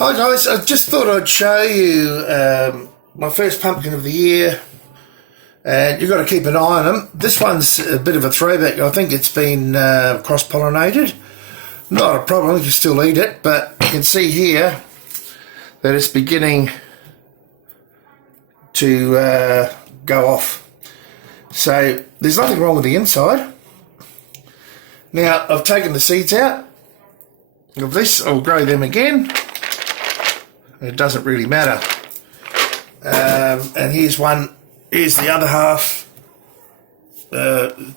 Hi guys, I just thought I'd show you my first pumpkin of the year, and you've got to keep an eye on them. This one's a bit of a throwback. I think it's been cross-pollinated. Not a problem, you can still eat it, but you can see here that it's beginning to go off. So there's nothing wrong with the inside. Now I've taken the seeds out of this. I'll grow them again. It doesn't really matter. And here's the other half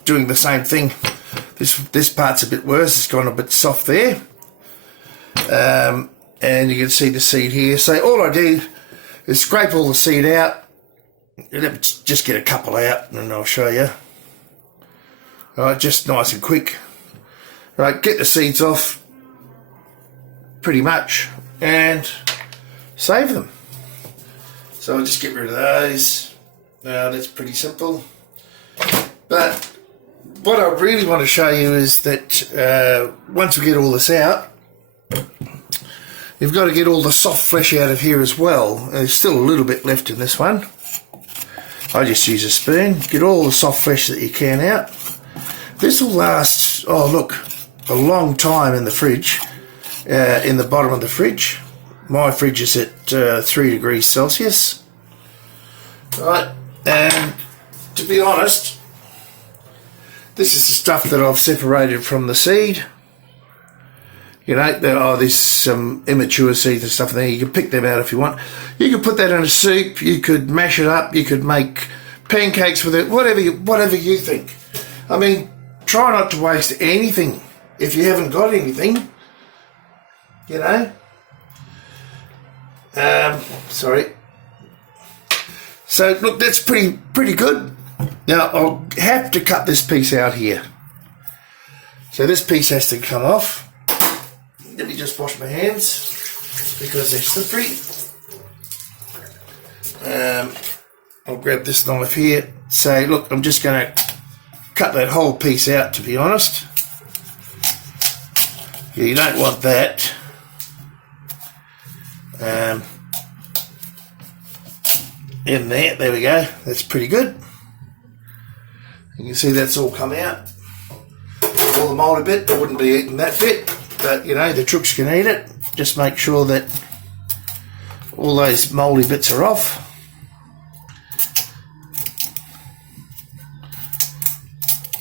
doing the same thing. This part's a bit worse, it's gone a bit soft there. And you can see the seed here. So all I do is scrape all the seed out. Just get a couple out and I'll show you. Alright, just nice and quick. Right, get the seeds off pretty much and save them. So I'll just get rid of those. Now that's pretty simple. But what I really want to show you is that once we get all this out, you've got to get all the soft flesh out of here as well. There's still a little bit left in this one. I just use a spoon. Get all the soft flesh that you can out. This will last, oh look, a long time in the fridge, in the bottom of the fridge. My fridge is at 3 degrees Celsius. Right, and to be honest, this is the stuff that I've separated from the seed. You know, there's some immature seeds and stuff in there. You can pick them out if you want. You could put that in a soup, you could mash it up, you could make pancakes with it, whatever you think. I mean, try not to waste anything if you haven't got anything, you know. Sorry. So look, that's pretty good. Now I'll have to cut this piece out here. So this piece has to come off. Let me just wash my hands because they're slippery. I'll grab this knife here. So look, I'm just going to cut that whole piece out, to be honest. Yeah, you don't want that. In there we go, that's pretty good. You can see that's all come out. All the mouldy bit, I wouldn't be eating that bit, but you know, the trooks can eat it. Just make sure that all those mouldy bits are off.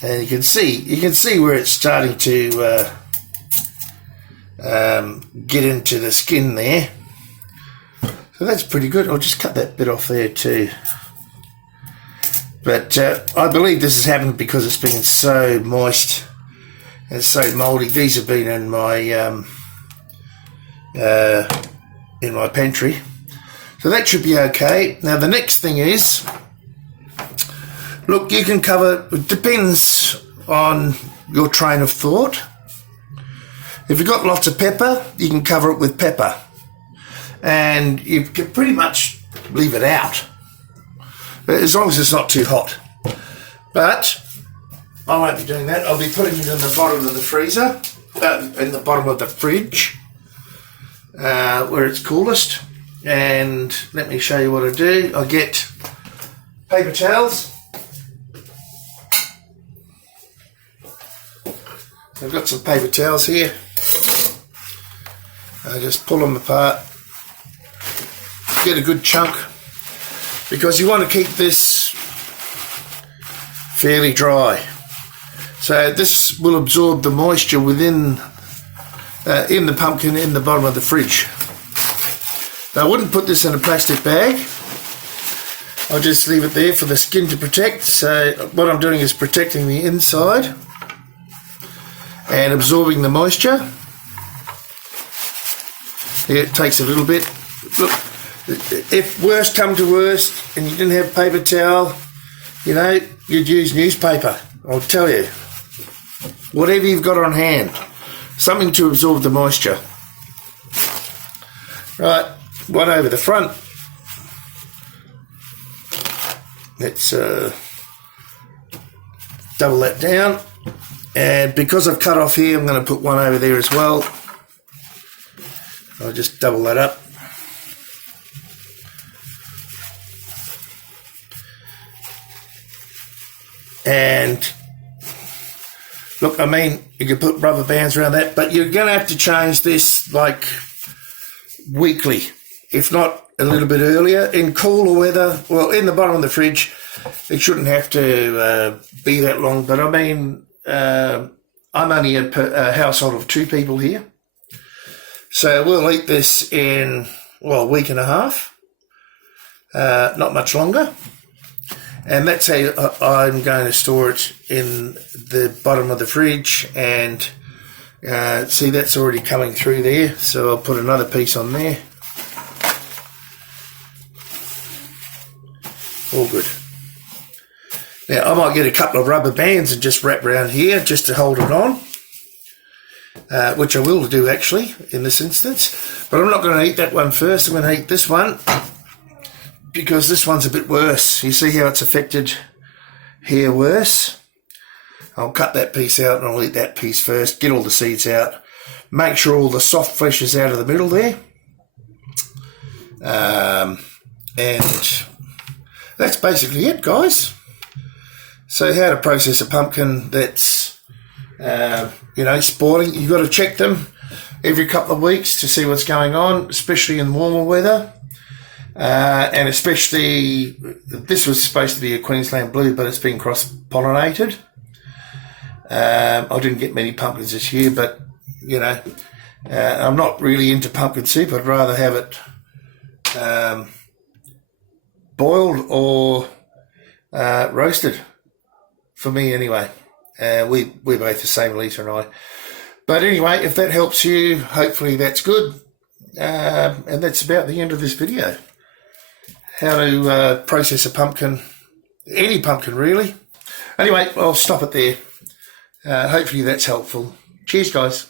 And you can see where it's starting to get into the skin there. So that's pretty good. I'll just cut that bit off there too. But I believe this has happened because it's been so moist and so mouldy. These have been in my pantry. So that should be okay. Now the next thing is, look, you can cover, it depends on your train of thought. If you've got lots of pepper, you can cover it with pepper. And you can pretty much leave it out, as long as it's not too hot. But I won't be doing that. I'll be putting it in the bottom of the freezer, in the bottom of the fridge, where it's coolest. And let me show you what I do. I get paper towels. I've got some paper towels here. I just pull them apart. Get a good chunk, because you want to keep this fairly dry. So this will absorb the moisture within in the pumpkin in the bottom of the fridge. Now I wouldn't put this in a plastic bag. I'll just leave it there for the skin to protect. So what I'm doing is protecting the inside and absorbing the moisture. Here, it takes a little bit. Look, if worst come to worst and you didn't have paper towel, you know, you'd use newspaper. I'll tell you, whatever you've got on hand, something to absorb the moisture. Right, one over the front. Let's double that down, and because I've cut off here, I'm going to put one over there as well. I'll just double that up. And look, I mean, you can put rubber bands around that, but you're going to have to change this like weekly, if not a little bit earlier. In cooler weather, well, in the bottom of the fridge, it shouldn't have to be that long. But I mean, I'm only a household of 2 people here. So we'll eat this in, well, a week and a half, not much longer. And that's how I'm going to store it in the bottom of the fridge. And see, that's already coming through there. So I'll put another piece on there. All good. Now, I might get a couple of rubber bands and just wrap around here just to hold it on. Which I will do actually in this instance. But I'm not going to eat that one first. I'm going to eat this one, because this one's a bit worse. You see how it's affected here worse? I'll cut that piece out and I'll eat that piece first, get all the seeds out, make sure all the soft flesh is out of the middle there. And that's basically it, guys. So how to process a pumpkin that's, you know, spoiling. You've got to check them every couple of weeks to see what's going on, especially in warmer weather. And especially, this was supposed to be a Queensland blue, but it's been cross-pollinated. I didn't get many pumpkins this year, but, you know, I'm not really into pumpkin soup. I'd rather have it boiled or roasted, for me anyway. We're both the same, Lisa and I. But anyway, if that helps you, hopefully that's good. And that's about the end of this video. How to process a pumpkin, any pumpkin really. Anyway, I'll stop it there. Hopefully that's helpful. Cheers, guys.